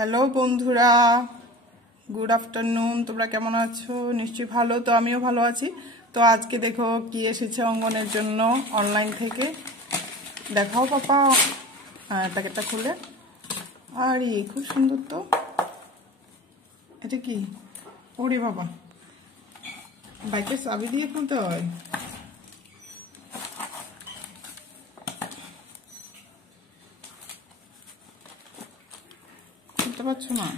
Hello বন্ধুরা, good afternoon. তোমরা কেমন আছো? নিশ্চয়ই ভালো। তো আমিও ভালো আছি। তো আজকে দেখো কি এসেছে অঙ্গনের জন্য অনলাইন থেকে। দেখাও পাপা প্যাকেটটা খুলে। আরে খুব সুন্দর তো। এটা কি? ওরে বাবা, বাইকের চাবি দিয়ে খুলতে হয়। খুলতে পারছো না?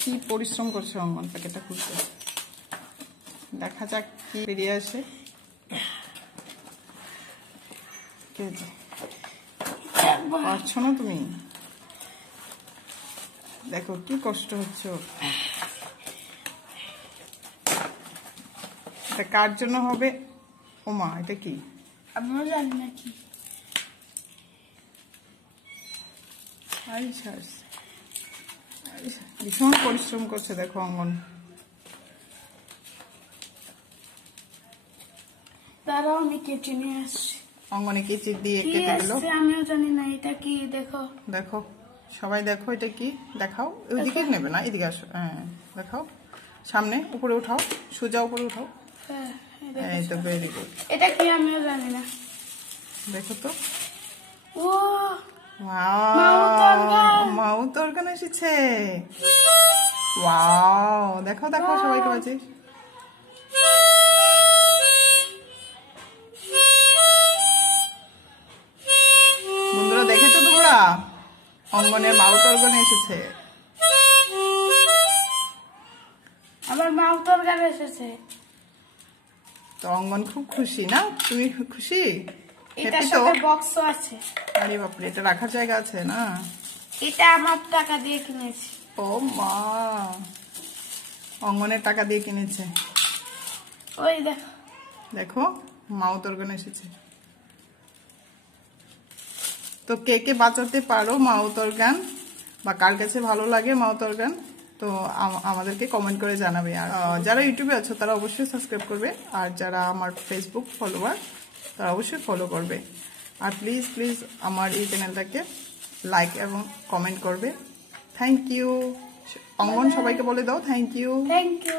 কি পরিশ্রম করছে অঙ্গন প্যাকেটটা খুলতে। দেখা যাক কি বেরিয়ে আসে। পারছো না তুমি? দেখো কি কষ্ট হচ্ছে। এটা কার জন্য হবে? ওমা, এটা কি? আমিও জানি না কি। ভীষণ পরিশ্রম করছে দেখো অঙ্গন। তারাও আমি কেটে নিয়ে আসছি। অঙ্গনে কেচি দিয়ে কেটে দিল। আমিও জানি না এটা কি। দেখো দেখো সবাই, দেখো এটা কি। দেখাও, ওইদিকে নেবে না, এদিকে আসো। হ্যাঁ দেখাও, সামনে উপরে উঠাও, সোজা উপরে উঠাও। এই তো, ভেরি গুড। এটা কি আমিও জানি না। দেখো তো। ও মাউথ অর্গান এসেছে। ওয়াও, দেখো দেখো সবাইকে বাজে। বন্ধুরা দেখেছো তোমরা? অঙ্গনের মাউথ অর্গান এসেছে। আমার মাউথ অর্গান এসেছে। তো অঙ্গন খুব খুশি না? তুমি খুশি? এটার সাথে বক্সও আছে। আরে বাপরে, এটা রাখার জায়গা আছে না? এটা আমার টাকা দিয়ে কিনেছি। ও মা, অঙ্গনের টাকা দিয়ে কিনেছে। ওই দেখো দেখো মাউথ অর্গান এসেছে। তো কে কে বাঁচাতে পারো মাউথ অর্গান, বা কার কাছে ভালো লাগে মাউথ অর্গান, তো আমাদেরকে কমেন্ট করে জানাবে। আর যারা ইউটিউবে আছো তারা অবশ্যই সাবস্ক্রাইব করবে, আর যারা আমার ফেসবুক ফলোয়ার তারা অবশ্যই ফলো করবে। আর প্লিজ প্লিজ আমার এই চ্যানেলটাকে লাইক এবং কমেন্ট করবে। Thank you. অঙ্গন সবাইকে বলে দাও থ্যাংক ইউ। Thank you.